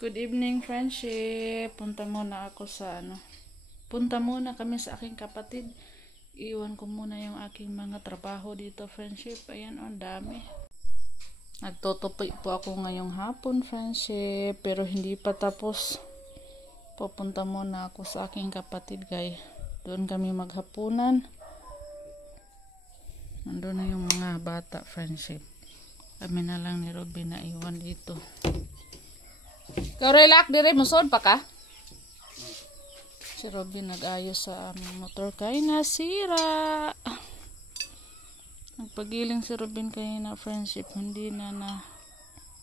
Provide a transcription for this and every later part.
Good evening, friendship. Punta muna ako sa Punta muna kami sa aking kapatid. Iwan ko muna yung aking mga trabaho dito, friendship. Ayan, ang dami. Nagtutupi po ako ngayong hapon, friendship. Pero hindi pa tapos. Pupunta muna ako sa aking kapatid, guys. Doon kami maghapunan. Nandun na yung mga bata, friendship. Kami na lang ni Robin na iwan dito. Ikaw relax, dire musod pa ka? Si Robin nag-ayos sa aming motor kay nasira. Nagpagiling si Robin kanina, friendship. Hindi na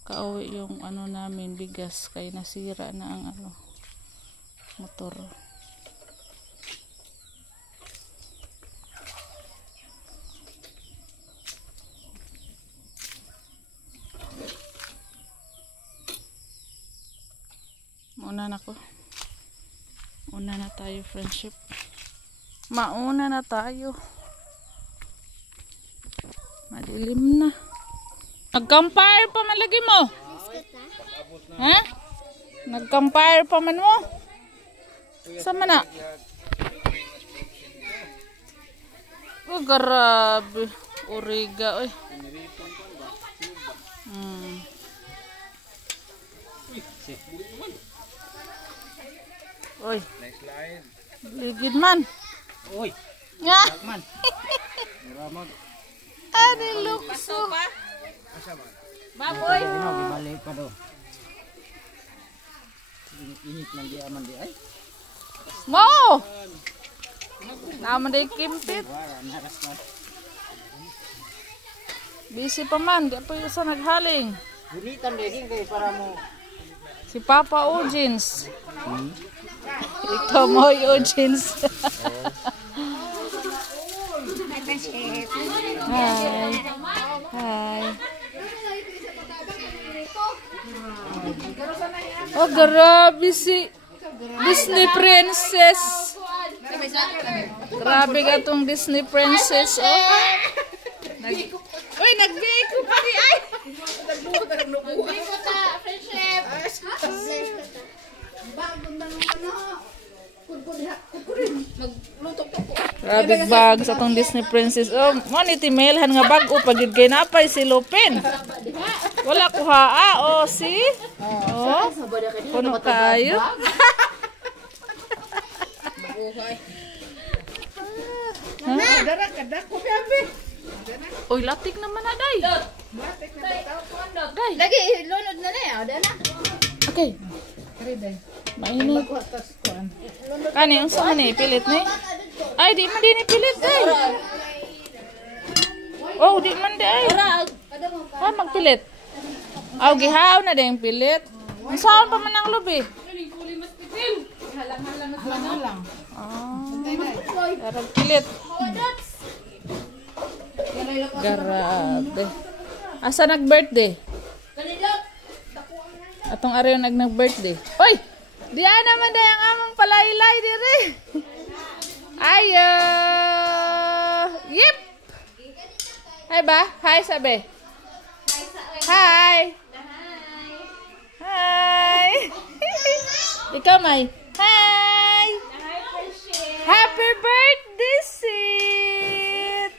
kauwi yung namin bigas kay nasira na ang motor. Una na tayo, friendship. Mauna na tayo. Madilim na. Nag-campfire pa man lagi mo? Ha? Nag-campfire pa man mo? Sama na? Oh, grabe. Origa, oy. Oy. Ligid man. Oy. Nga. Man. Ramon. Ani lukso. Baboy. Gibalik pa do. Init lang di aman di ay. Mo. Naman day kimpit. Busy pa man, di pa yung sa naghaling. Gunitan din kay para mo. Si Papa Ojins. Ikaw mo Ojins. Hi. Hi. Oh, grabe si Disney Princess. Grabe ka tong Disney Princess. Oh. Uy, nag-bake pa di ay. Nag-bake ta, friendship. Grabe bag sa tong Disney Princess. Oh, mo ni timelhan nga bag o pagid kay napay si Lupin. Wala ko haa. Oh, si. Oh. Kuno kayo. Dara kada ko gabi. Oy, latik naman na, day. Latik na tao. Day. Lagi lunod na na, dala. Okay. Kari day. Mainit. Magwatas kuan. Kani, unsa man ni pilit ni? Ay, di man din pilit, day. Oh, di man day. Ah, magpilit. Aw, gihaw na day ang pilit. Unsaon pa man ang lubi? Halang-halang. Ah. Darag pilit. Grabe. Asa nag-birthday? Atong araw nag-birthday. Oy! Diyan naman day ang among palaylay dire. Ayo! Yep! Hi ba? Hi sabi. Hi! Hi! Ikaw, May. Hi! Happy birthday, Sid!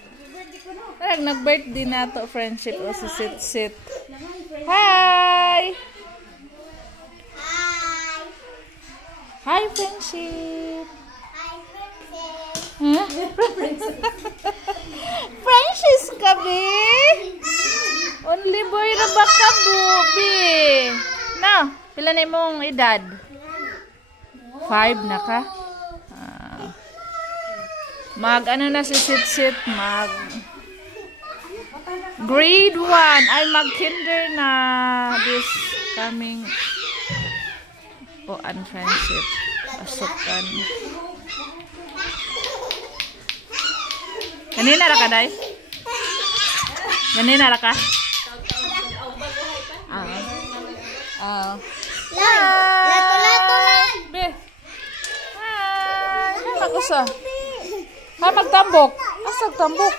Nag-birthday na to, friendship. O si Sit. Hi! Hi, friendship! Huh? Friendship ka, be? Only boy na ba ka, Bubi? No, pila na imong edad? 5 na ka? Na si Sit, grade 1 ay mag-kinder na this coming friendship. Pasukan. Ganina ra ka, day? Ganina ra ka? Hi! Be. Hi! Ano ko sa? Ha, magtambok. Asag tambok.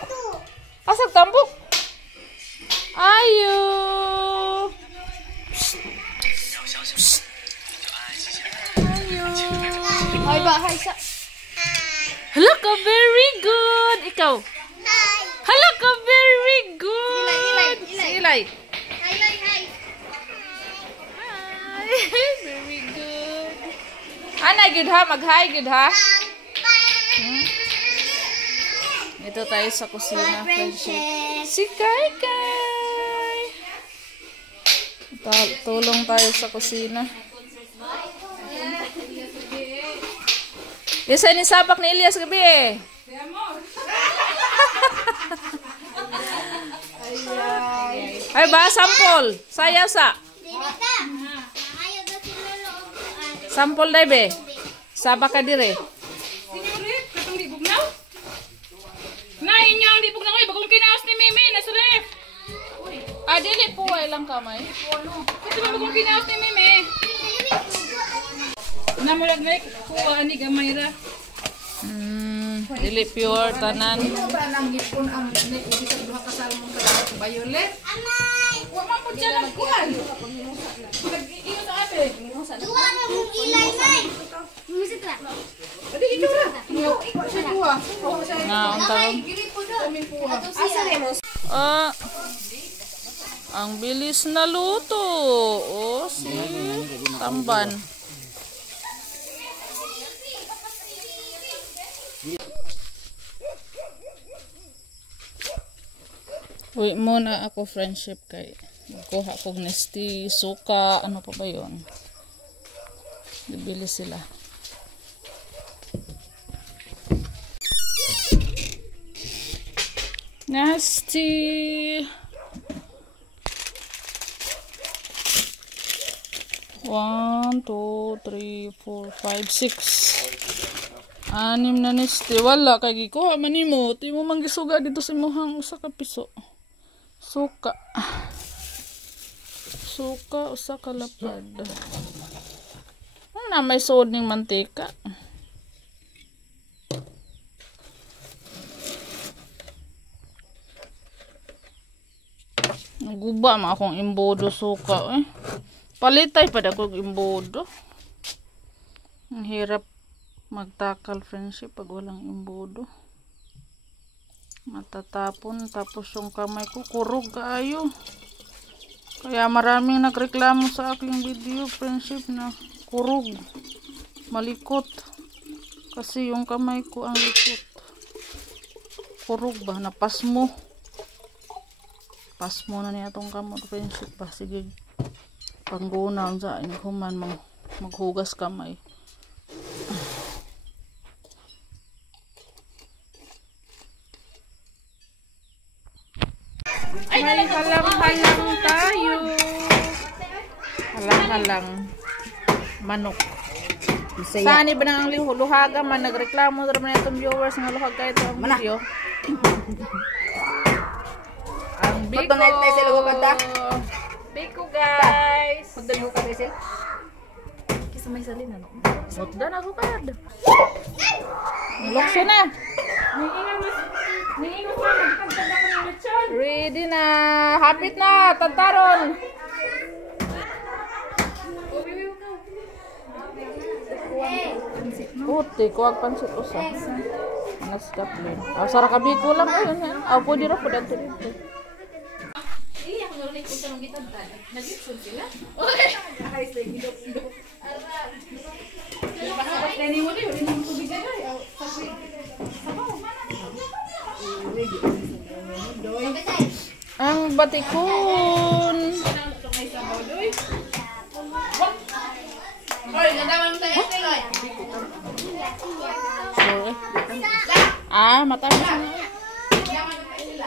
Asag tambok. Ayo. very good. Ikaw. Hala ka, very good. Silay. Hi, hi, hi. Hi. Very good. Ana, good ha? Mag-hi, good ha? Ito tayo sa kusina, friendship. Si Kai Kai. Tulong tayo sa kusina. Isa ni sabak ni Elias gabi eh. Ay ba, sampol. Saya sa. Sampol dai be. Sabak ka dire. Na inyong di pugna ko bagong kinaos ni Mimi na sa ref. Dili po ay lang kamay. Kasi bagong kinaos ni Mimi. Namulag na kuha ni gamay ra. Dili pure tanan. Sobra nang gipon ang isang duha ka salmon ka violet. Wa man pud siya nagkuhan. Nag-iyo sa ate. Dua na mong ilay, May. Musit ra. Adi ito ra. Ikaw siya kuha. Nga untaon. Asa remos? Ang bilis na luto. Oh, si tamban. Uy, muna ako friendship kay kuha kog nesti, suka, ano pa ba yun? Bibili sila. Nasty! 1, 2, 3, 4, 5, 6. 6 na nesti. Wala kay gikuha man nimo. Ti mo mangisuga dito sa imuhang usa ka piso. Suka. Suka usa ka lapad. Na may sod ning mantika. Naguba ma akong imbodo suka eh. Palitay pa dako imbodo. Ang hirap magtakal friendship pag walang imbodo. Matatapon tapos yung kamay ko kurog kaayo. Kaya maraming nagreklamo sa aking video friendship na kurog, malikot. Kasi yung kamay ko ang likot. Kurog ba? Napasmo. Pasmo na niya itong kamot friendship ba? Sige. Panggunaw sa inhuman maghugas kamay. Ay, halang-halang tayo. Halang-halang manok. Saan ba na ang luhaga man? Nagreklamo na naman itong viewers nga luhag kayo ito ang video. Ang biko. Biko guys. Pagdali ko ka Bessel. Kisa may salin ano? Sotdan ako kad. Lokso na. Ready na. Hapit na. Tantaron. Puti. Kuwag pansit usa. Anas kaplin. Sara kabi ko lang. Ayun yan. Pwede ra po dito dito. Iya, ako narinig ko sa mga gitantan. Nag-ipson sila. Ay, sa gidok-gidok. Pasabot na ni mo din. Hindi mo tubig na rin. Ang batikon. Oy, nadaman mo tayo Estel, oy. Sorry. Matamis na.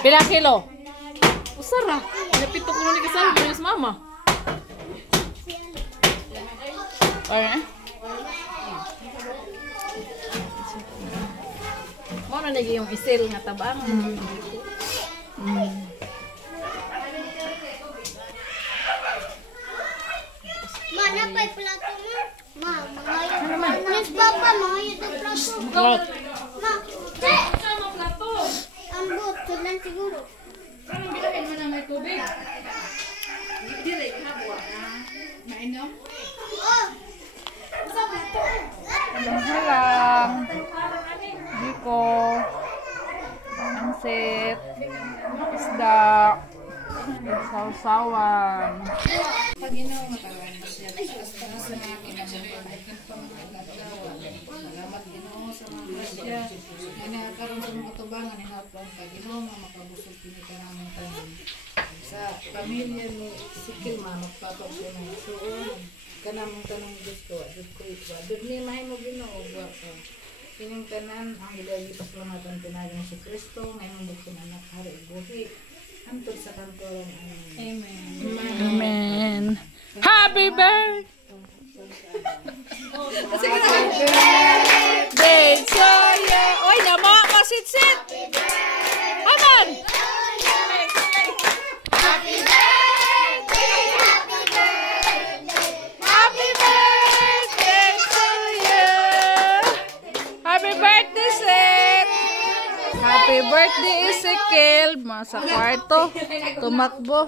Pila kilo? Usara. Napito ko ni kasal mo yung mama. Alright. Mo na lagi yung isil nga tabang. Ma, napay plato mo. Ma, mga yun. Miss Papa, mga yun ang plato. Lot. Ma, te! Sama plato. Ang buot, tulan siguro. Anong bilahin mo na may tubig? Dire, kinabuha na. Mainom? Oh! Halang. Biko. isda. Sausawan. Pag ginawa matagal na siya, basta nasa mga kinamagpapagkan pa mga gagawa. Salamat Ginoo sa mga grasya. Na nakakaroon sa mga tubangan, hinapon ka Ginoo, makabusog pinita namin tanan. Sa pamilya ni Sikil, magpapag ko na isuon. Kanamang tanong Diyos ko, Diyos ko ito. Doon ni mahay mo Ginoo, buwak ko. Kining tanan, ang gilagi pasalamatan pinagin si Kristo, ngayon mo ko na nakahari buhi. Antod sa kantoran. Amen. Amen. Happy birthday to you. Oy, nama masitsit. Aman. Happy birthday, happy birthday, Happy birthday to you. Happy birthday, Seth. Happy birthday, Ezekiel. Masa kwarto. Tumakbo.